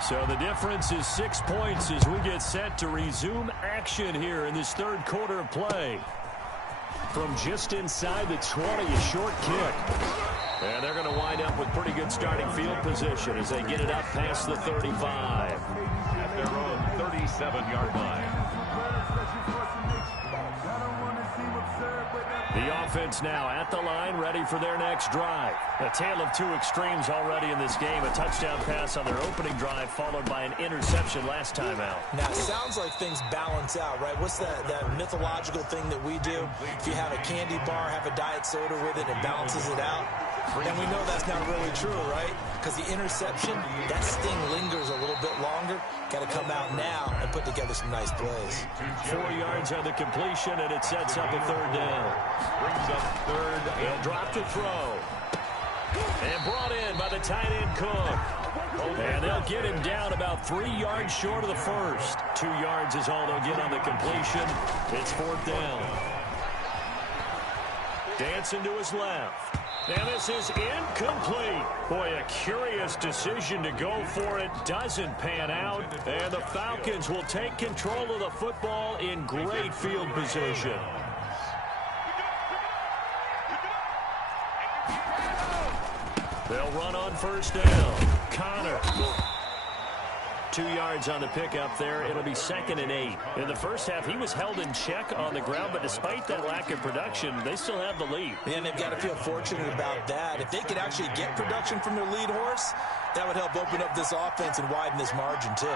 So the difference is 6 points as we get set to resume action here in this third quarter of play. From just inside the 20, a short kick. And they're going to wind up with pretty good starting field position as they get it up past the 35. At their own 37-yard line. The offense now at the line, ready for their next drive. A tale of 2 extremes already in this game. A touchdown pass on their opening drive, followed by an interception last time out. Now, it sounds like things balance out, right? What's that mythological thing that we do? If you have a candy bar, have a diet soda with it, it balances it out. And we know that's not really true, right? Because the interception, that sting lingers a little bit longer. Got to come out now and put together some nice plays. 4 yards on the completion, and it sets up a third down. Brings up third. They'll drop to throw. And brought in by the tight end Cook. And they'll get him down about 3 yards short of the first. 2 yards is all they'll get on the completion. It's 4th down. Dancing to his left. And this is incomplete. Boy, a curious decision to go for it. Doesn't pan out. And the Falcons will take control of the football in great field position. They'll run on first down. Connor. 2 yards on the pickup there. It'll be 2nd and 8. In the first half, he was held in check on the ground, but despite that lack of production, they still have the lead. And they've got to feel fortunate about that. If they could actually get production from their lead horse, that would help open up this offense and widen this margin, too.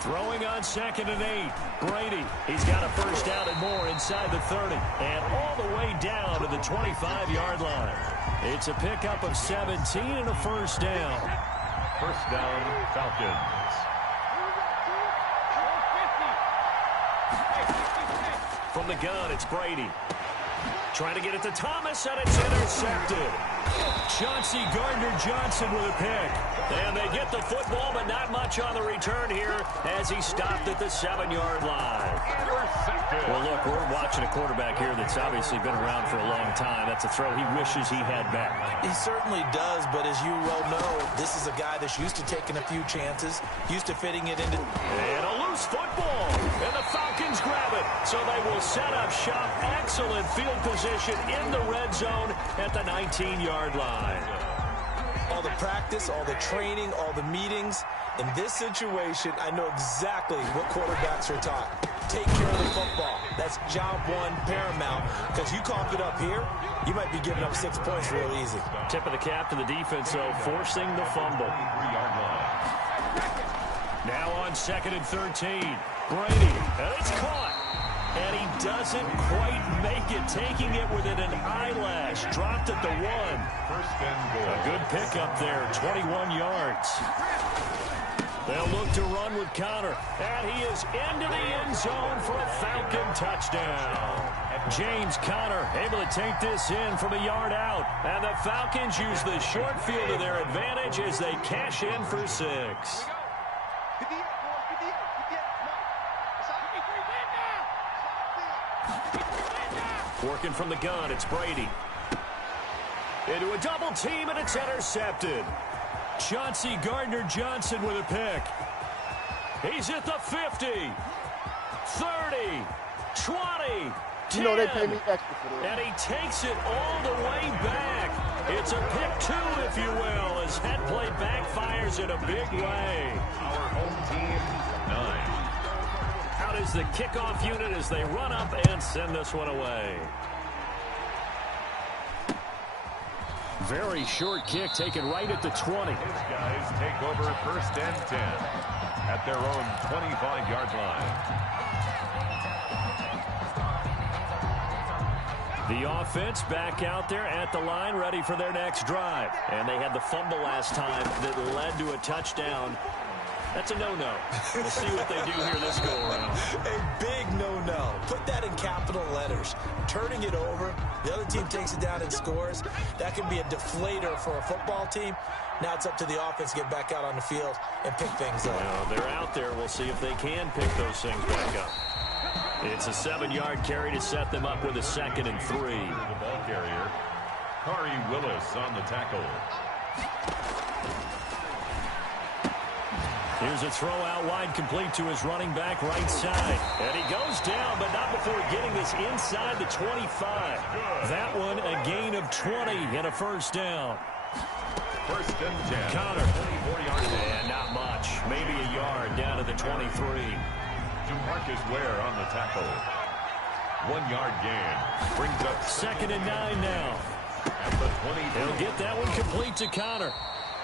Throwing on 2nd and 8. Brady, he's got a first down and more inside the 30. And all the way down to the 25-yard line. It's a pickup of 17 and a first down. First down, Falcons. From the gun, it's Brady. Trying to get it to Thomas, and it's intercepted. Chauncey Gardner-Johnson with a pick. And they get the football, but not much on the return here as he stopped at the 7-yard line. Well, look, we're watching a quarterback here that's obviously been around for a long time. That's a throw he wishes he had back. He certainly does, but as you well know, this is a guy that's used to taking a few chances, used to fitting it into... And a loose football. And the Falcons grab it. So they will set up shop. Excellent field position in the red zone at the 19-yard line. All the practice, all the training, all the meetings. In this situation, I know exactly what quarterbacks are taught. Take care of the football. That's job one paramount. Because you cough it up here, you might be giving up 6 points real easy. Tip of the cap to the defense, though, forcing the fumble. 3-yard line. Now on 2nd and 13. Brady, and it's caught. And he doesn't quite make it, taking it within an eyelash. Dropped at the 1. First and goal. A good pickup there, 21 yards. They'll look to run with Connor. And he is into the end zone for a Falcon touchdown. James Conner able to take this in from a yard out. And the Falcons use the short field to their advantage as they cash in for 6. Working from the gun, it's Brady. Into a double team, and it's intercepted. Chauncey Gardner-Johnson with a pick. He's at the 50, 30, 20, 10. You know they pay me extra for this. And he takes it all the way back. It's a pick 2, if you will, as that play backfires in a big way. Our home team, 9. Out is the kickoff unit as they run up and send this one away. Very short kick taken right at the 20. His guys take over first and 10 at their own 25-yard line. The offense back out there at the line, ready for their next drive. And they had the fumble last time that led to a touchdown. That's a no-no. We'll see what they do here this go-around. A big no-no. Put that in capital letters. Turning it over, the other team takes it down and scores. That can be a deflator for a football team. Now it's up to the offense to get back out on the field and pick things up. Well, they're out there. We'll see if they can pick those things back up. It's a 7-yard carry to set them up with a 2nd and 3. The ball carrier, Kari Willis on the tackle. Here's a throw out wide, complete to his running back right side. And he goes down, but not before getting this inside the 25. That one a gain of 20 and a first down. First and 10. Connor. 24-yard line. And not much. Maybe a yard down to the 23. To Marcus Ware on the tackle. 1-yard gain. Brings up 2nd and 9 now. at the 20. He'll get that one complete to Connor.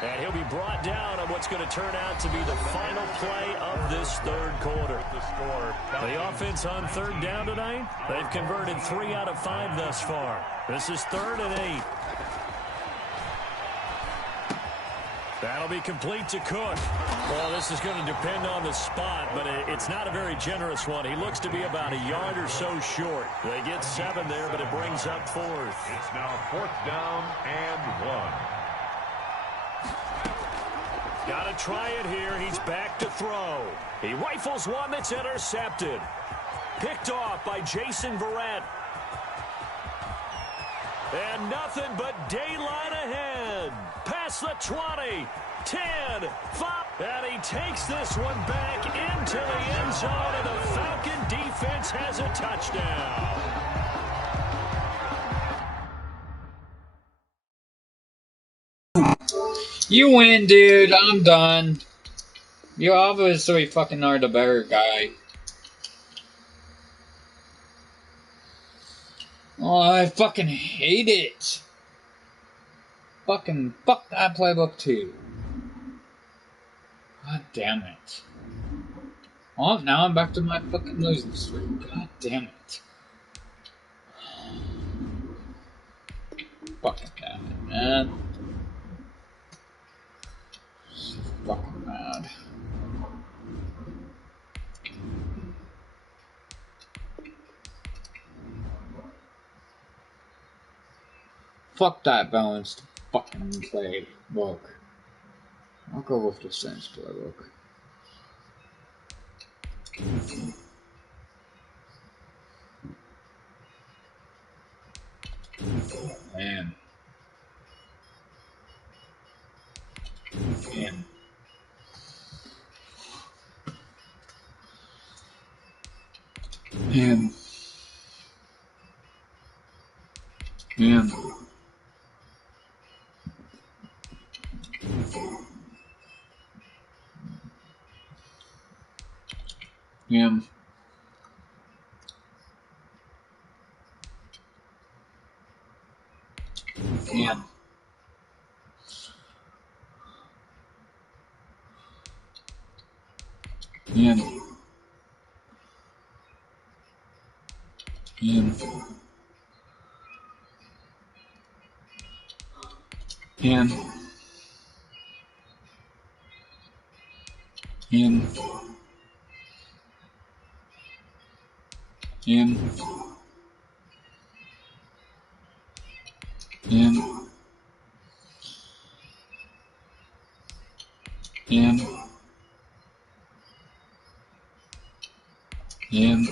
And he'll be brought down on what's going to turn out to be the final play of this third quarter. The score. The offense on 3rd down tonight, they've converted 3 out of 5 thus far. This is 3rd and 8. That'll be complete to Cook. Well, this is going to depend on the spot, but it's not a very generous one. He looks to be about a yard or so short. They get 7 there, but it brings up 4th. It's now 4th down and 1. Got to try it here. He's back to throw. He rifles one that's intercepted. Picked off by Jason Verrett. And nothing but daylight ahead. Past the 20, 10, 5. And he takes this one back into the end zone, and the Falcon defense has a touchdown. You win, dude. I'm done. You obviously fucking are the better guy. Oh, I fucking hate it. Fucking fuck that playbook too. God damn it. Oh, now I'm back to my fucking losing streak. God damn it. Fucking damn it, man. So fucking mad. Fuck that balanced fucking playbook. I'll go with the Saints playbook. Man. Man. Man. Man. Yeah. Yeah. Yeah. In. In. In. In. In. In. In.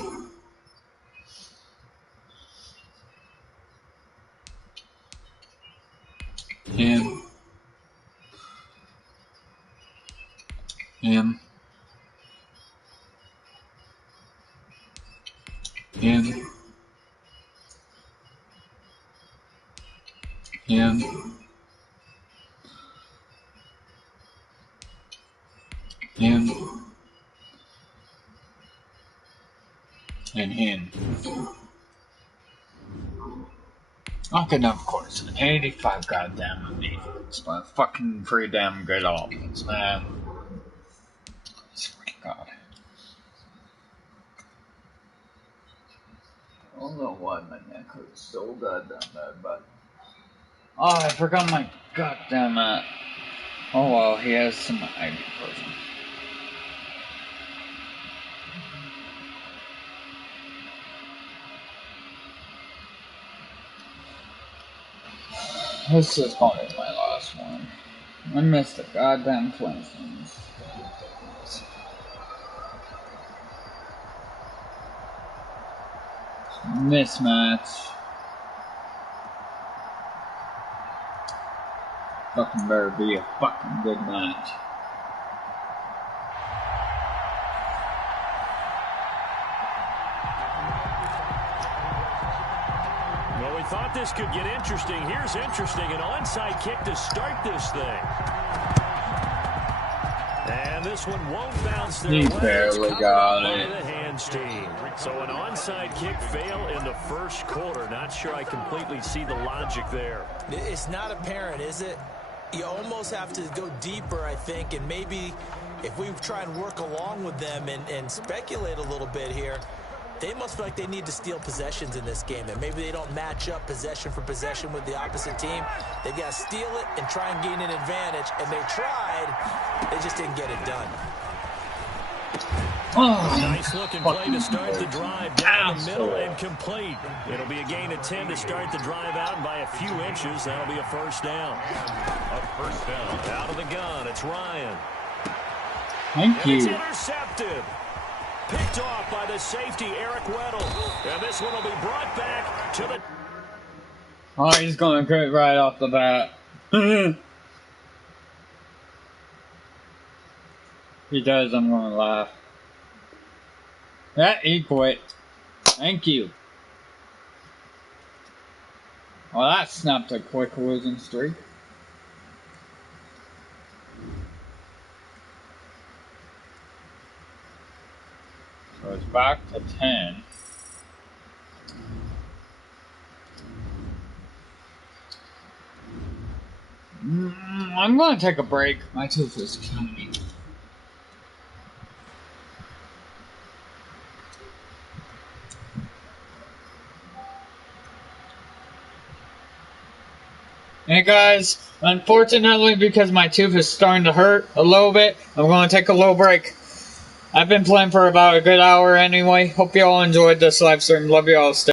In. In. In. In. In. And in. Okay, now of course, 85 goddamn defense, but fucking pretty damn good offense, man. I swear to God. I don't know why my neck hurts so goddamn bad, but oh, I forgot my goddamn oh well, he has some ibuprofen. This is probably my last one. I missed the goddamn Flintstones. Mismatch. Fucking better be a fucking good match. Well, we thought this could get interesting. Here's interesting. An onside kick to start this thing. And this one won't bounce their way. He barely got it. The hands team. So an onside kick fail in the first quarter. Not sure I completely see the logic there. It's not apparent, is it? You almost have to go deeper, I think, and maybe if we try and work along with them and speculate a little bit here, they must feel like they need to steal possessions in this game, and maybe they don't match up possession for possession with the opposite team. They've got to steal it and try and gain an advantage, and they tried, they just didn't get it done. Oh, nice looking play to start the drive down the middle and complete. It'll be a gain of 10 to start the drive out by a few inches. That'll be a first down. A first down. Out of the gun, it's Ryan. thank It's you. intercepted. Picked off by the safety, Eric Weddle. And this one will be brought back to the... Oh, he's going to quit right off the bat. He does, I'm going to laugh. Yeah, he quit. Thank you. Well, that snapped a quick losing streak. So it's back to 10. I'm going to take a break. My tooth is killing me. Hey guys, unfortunately because my tooth is starting to hurt a little bit, I'm going to take a little break. I've been playing for about a good hour anyway. Hope you all enjoyed this live stream. Love you all. Stay